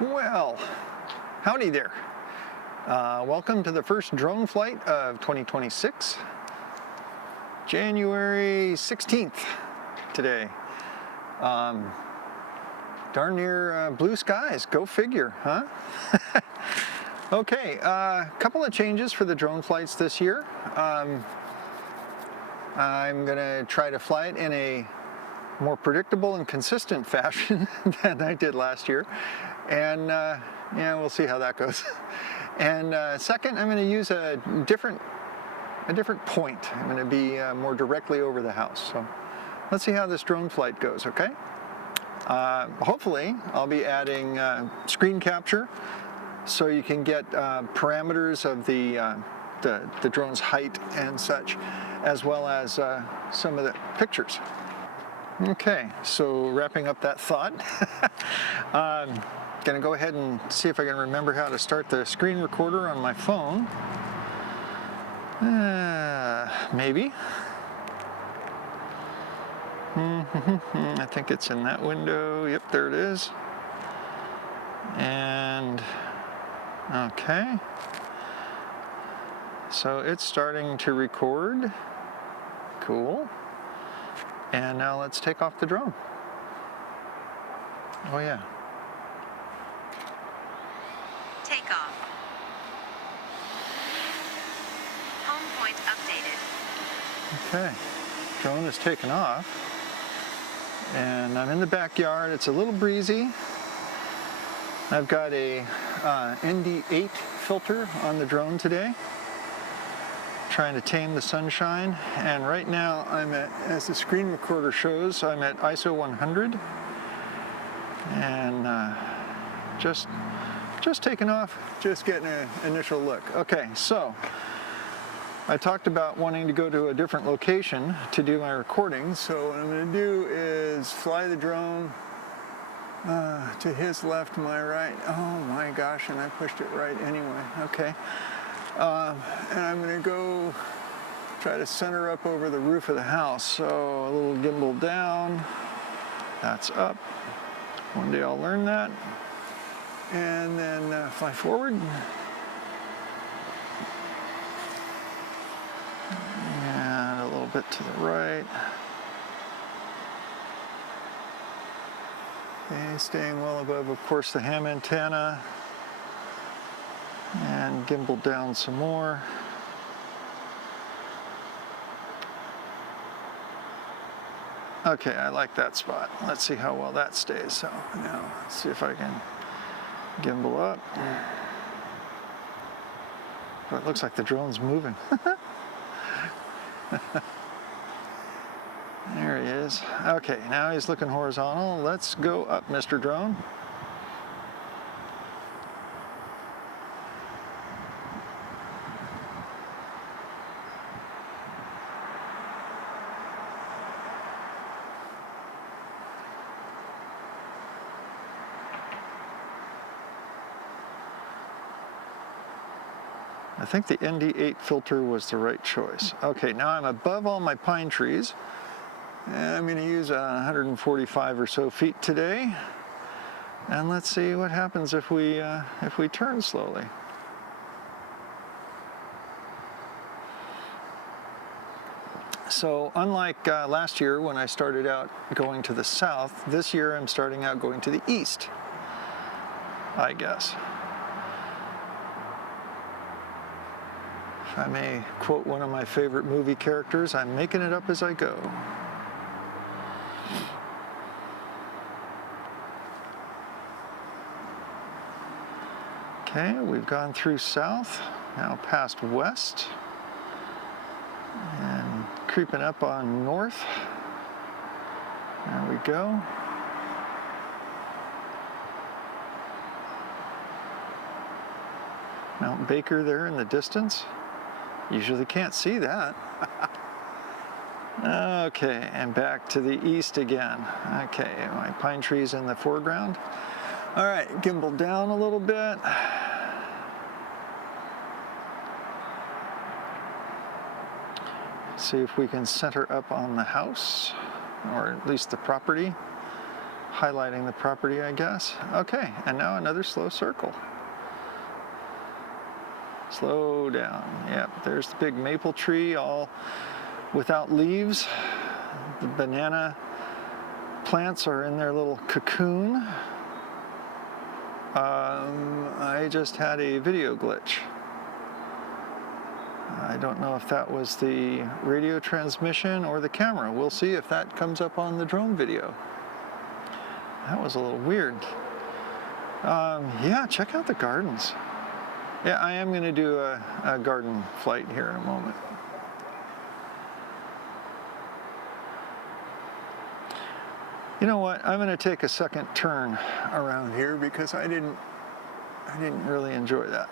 Well, howdy there. Welcome to the first drone flight of 2026, January 16th today. Darn near blue skies, go figure, huh? Okay, a couple of changes for the drone flights this year. I'm gonna try to fly it in a more predictable and consistent fashion than I did last year. And yeah, we'll see how that goes. And second, I'm going to use a different point. I'm going to be more directly over the house. So let's see how this drone flight goes, okay? Hopefully, I'll be adding screen capture so you can get parameters of the drone's height and such, as well as some of the pictures. Okay, so wrapping up that thought, gonna go ahead and see if I can remember how to start the screen recorder on my phone. Maybe. I think it's in that window. Yep, there it is. And okay. So it's starting to record. Cool. And now let's take off the drone. Oh yeah. Take off. Home point updated. Okay. Drone is taken off. And I'm in the backyard. It's a little breezy. I've got a ND8 filter on the drone today, trying to tame the sunshine. And right now I'm at, as the screen recorder shows, I'm at ISO 100 and just taking off, just getting an initial look. Okay, so I talked about wanting to go to a different location to do my recording, so what I'm going to do is fly the drone to his left, my right. Oh my gosh, and I pushed it right anyway. Okay. And I'm going to go try to center up over the roof of the house. So a little gimbal down, that's up. One day I'll learn that. And then fly forward. And a little bit to the right. Okay, staying well above, of course, the ham antenna. And gimbal down some more. Okay, I like that spot. Let's see how well that stays. So now, let's see if I can gimbal up. But it looks like the drone's moving. There he is. Okay, now he's looking horizontal. Let's go up, Mr. Drone. I think the ND8 filter was the right choice. Okay, now I'm above all my pine trees. And I'm going to use 145 or so feet today. And let's see what happens if we turn slowly. So unlike last year when I started out going to the south, this year I'm starting out going to the east, I guess. If I may quote one of my favorite movie characters, I'm making it up as I go. Okay, we've gone through south, now past west, and creeping up on north. There we go. Mount Baker there in the distance. Usually can't see that. Okay, and back to the east again. Okay, my pine trees in the foreground. All right, gimbal down a little bit. See if we can center up on the house, or at least the property. highlighting the property, I guess. Okay, and now another slow circle. Slow down. Yep, there's the big maple tree, all without leaves. The banana plants are in their little cocoon. I just had a video glitch. I don't know if that was the radio transmission or the camera. We'll see if that comes up on the drone video. That was a little weird. Yeah, check out the gardens. Yeah, I am going to do a garden flight here in a moment. You know what? I'm going to take a second turn around here because I didn't really enjoy that.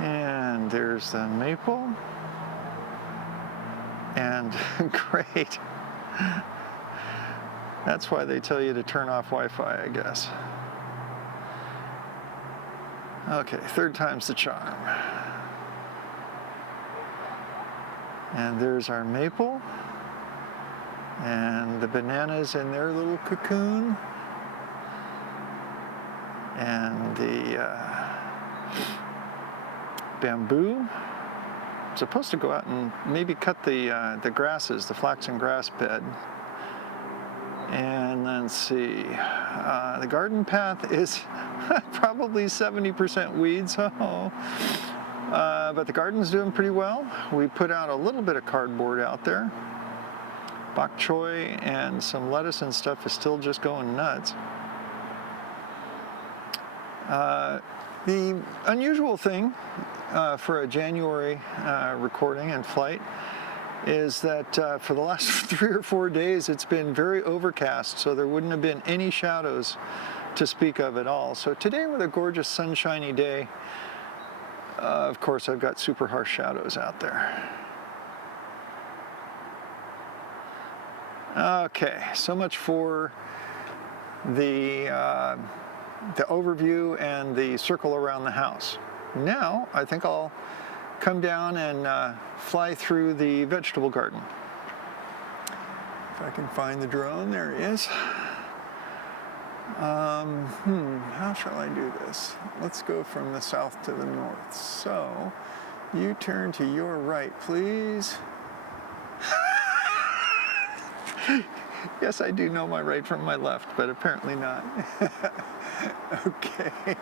And there's the maple. And great. That's why they tell you to turn off Wi-Fi, I guess. Okay, third time's the charm. And there's our maple. And the bananas in their little cocoon. And the bamboo. I'm supposed to go out and maybe cut the grasses, the flaxen grass bed. And then see, the garden path is probably 70% weeds, but the garden's doing pretty well. We put out a little bit of cardboard out there. Bok choy and some lettuce and stuff is still just going nuts. The unusual thing for a January recording and flight is that for the last 3 or 4 days it's been very overcast, so there wouldn't have been any shadows to speak of at all. So today, with a gorgeous sunshiny day, of course I've got super harsh shadows out there. Okay, so much for the overview and the circle around the house. Now I think I'll come down and fly through the vegetable garden. If I can find the drone, there he is. How shall I do this? Let's go from the south to the north. So, you turn to your right, please. Yes, I do know my right from my left, but apparently not. Okay.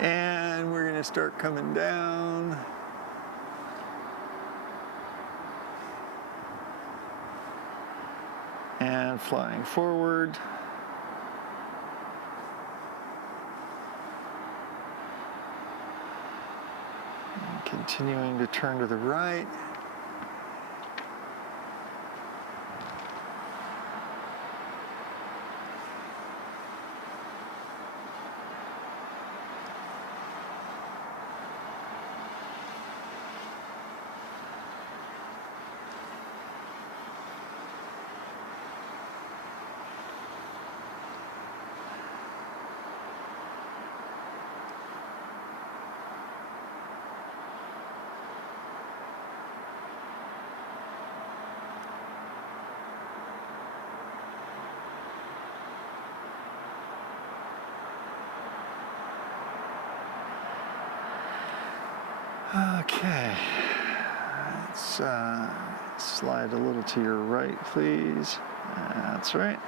And we're going to start coming down. And flying forward. And continuing to turn to the right. Okay, let's slide a little to your right, please. That's right.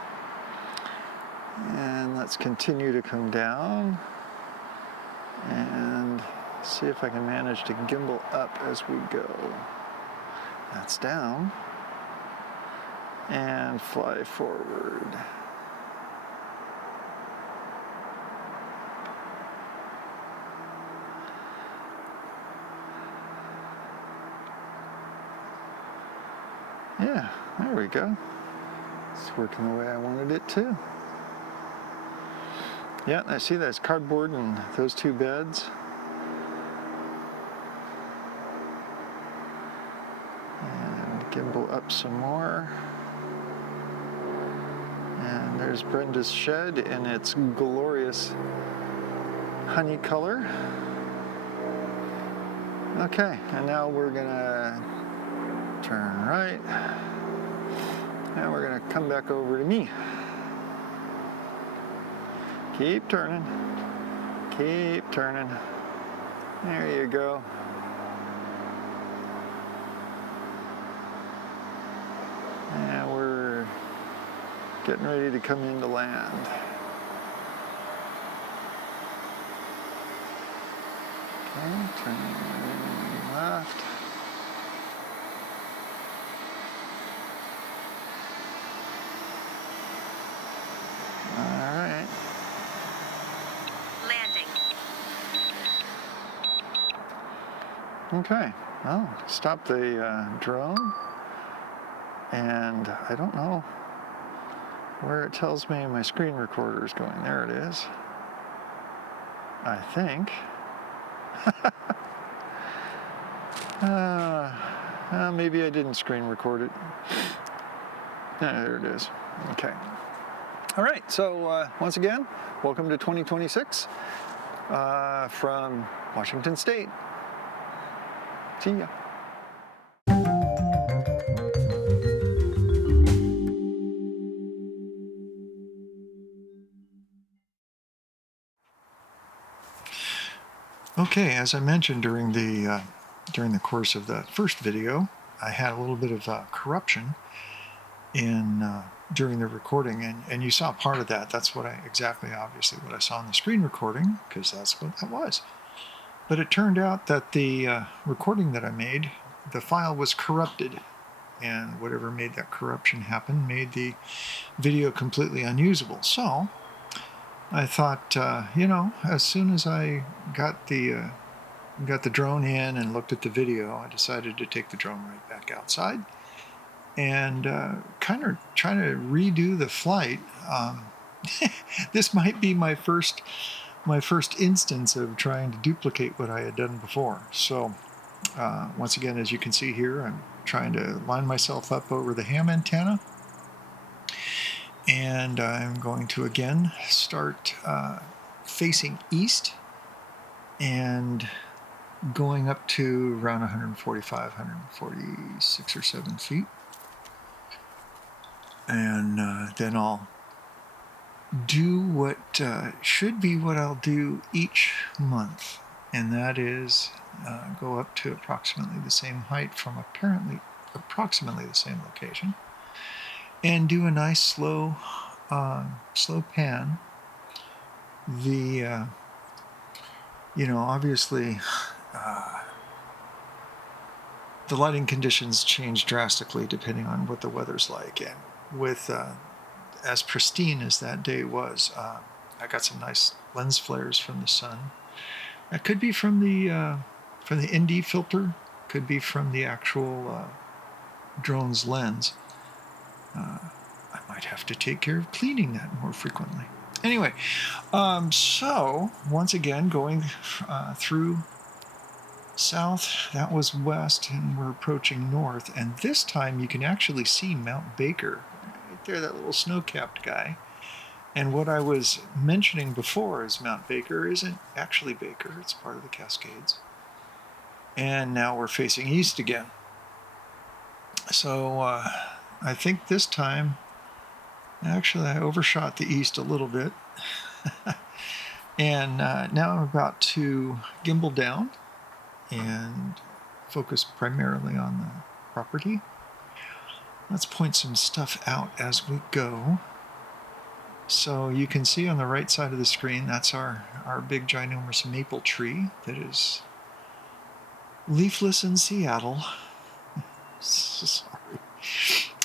And let's continue to come down and see if I can manage to gimbal up as we go. That's down. And fly forward. Yeah, there we go. It's working the way I wanted it to. Yeah, I see there's cardboard and those two beds. And gimbal up some more. And there's Brenda's shed in its glorious honey color. Okay, and now we're gonna turn right. Now we're gonna come back over to me. Keep turning. Keep turning. There you go. And we're getting ready to come into land. Okay, turning left. All right. Landing. Okay, well, stop the drone, and I don't know where it tells me my screen recorder is going. There it is, I think. Maybe I didn't screen record it. There it is. Okay. All right, so once again, welcome to 2026 from Washington State. See ya. Okay, as I mentioned during the course of the first video, I had a little bit of corruption during the recording, and you saw part of that. That's what obviously what I saw on the screen recording, because that's what that was. But it turned out that the recording that I made, the file was corrupted, and whatever made that corruption happen made the video completely unusable. So I thought, as soon as I got the drone in and looked at the video, I decided to take the drone right back outside and kind of try to redo the flight. This might be my first instance of trying to duplicate what I had done before. So once again, as you can see here, I'm trying to line myself up over the ham antenna. And I'm going to again start facing east and going up to around 145, 146 or 7 feet. And then I'll do what should be what I'll do each month, and that is go up to approximately the same height from approximately the same location, and do a nice slow pan. The obviously the lighting conditions change drastically depending on what the weather's like, and with as pristine as that day was, I got some nice lens flares from the sun. That could be from the ND filter, could be from the actual drone's lens. I might have to take care of cleaning that more frequently. Anyway, so once again, going through south, that was west, and we're approaching north, and this time you can actually see Mount Baker right there, that little snow-capped guy. And what I was mentioning before is Mount Baker isn't actually Baker, it's part of the Cascades. And now we're facing east again. So I think this time, actually I overshot the east a little bit. And now I'm about to gimbal down and focus primarily on the property. Let's point some stuff out as we go. So you can see on the right side of the screen, that's our big ginormous maple tree that is leafless in Seattle. Sorry.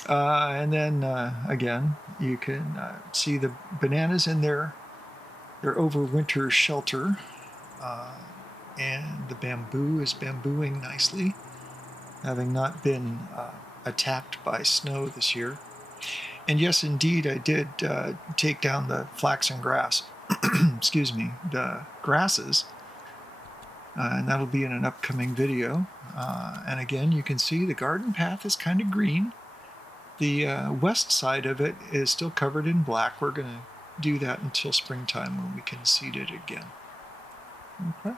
And then again, you can see the bananas in their overwinter shelter, and the bamboo is bambooing nicely, having not been attacked by snow this year. And yes, indeed, I did take down the flax and grass, excuse me, the grasses, and that'll be in an upcoming video. And again, you can see the garden path is kind of green. The west side of it is still covered in black. We're going to do that until springtime when we can seed it again. Okay.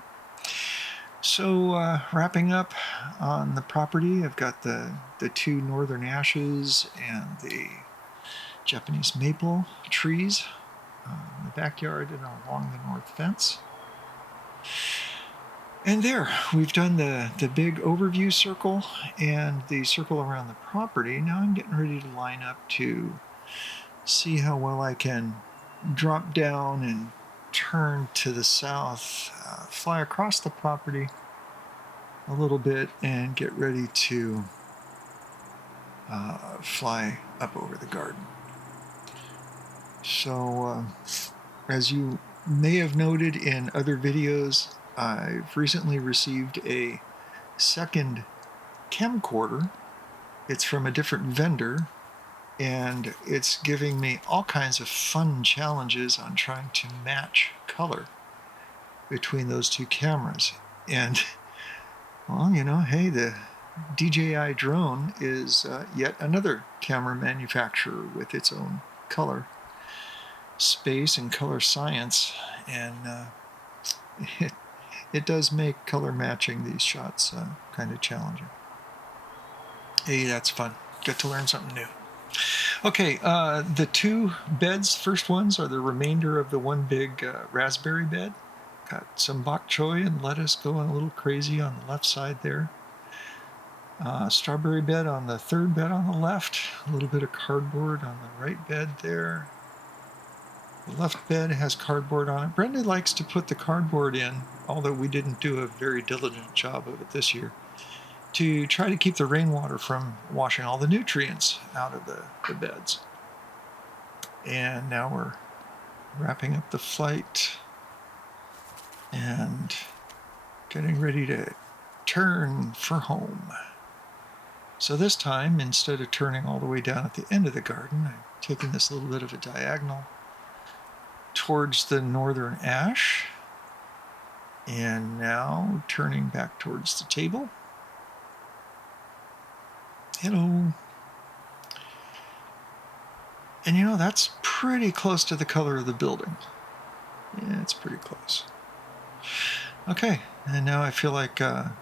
So wrapping up on the property, I've got the two northern ashes and the Japanese maple trees in the backyard and along the north fence. And there, we've done the big overview circle and the circle around the property. Now I'm getting ready to line up to see how well I can drop down and turn to the south, fly across the property a little bit, and get ready to fly up over the garden. So, as you may have noted in other videos, I've recently received a second camcorder. It's from a different vendor, and it's giving me all kinds of fun challenges on trying to match color between those two cameras. And, well, you know, hey, the DJI drone is yet another camera manufacturer with its own color space and color science, and it does make color matching these shots kind of challenging. Hey, that's fun. Get to learn something new. Okay, the two beds, first ones, are the remainder of the one big raspberry bed. Got some bok choy and lettuce going a little crazy on the left side there. Strawberry bed on the third bed on the left. A little bit of cardboard on the right bed there. The left bed has cardboard on it. Brenda likes to put the cardboard in, although we didn't do a very diligent job of it this year, to try to keep the rainwater from washing all the nutrients out of the beds. And now we're wrapping up the flight and getting ready to turn for home. So this time, instead of turning all the way down at the end of the garden, I'm taking this little bit of a diagonal towards the northern ash, and now turning back towards the table. Hello. And you know, that's pretty close to the color of the building. Yeah, it's pretty close. Okay, and now I feel like I'm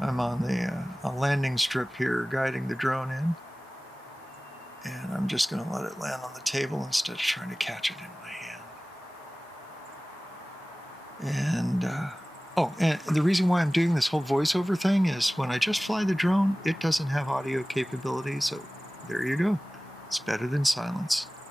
on the a landing strip here, guiding the drone in. And I'm just going to let it land on the table instead of trying to catch it in my hand. And the reason why I'm doing this whole voiceover thing is when I just fly the drone, it doesn't have audio capability, so there you go. It's better than silence.